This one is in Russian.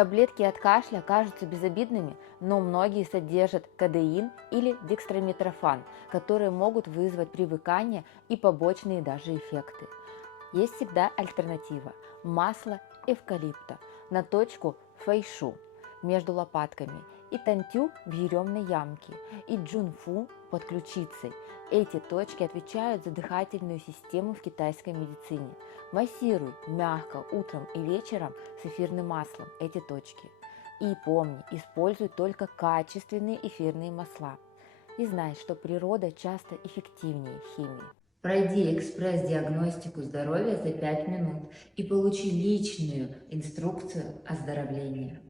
Таблетки от кашля кажутся безобидными, но многие содержат кодеин или декстромитрофан, которые могут вызвать привыкание и побочные даже эффекты. Есть всегда альтернатива – масло эвкалипта на точку фэйшу между лопатками и тантю в еремной ямке и джунфу под ключицей. Эти точки отвечают за дыхательную систему в китайской медицине. Массируй мягко утром и вечером с эфирным маслом эти точки. И помни, используй только качественные эфирные масла. И знай, что природа часто эффективнее химии. Пройди экспресс-диагностику здоровья за 5 минут и получи личную инструкцию оздоровления.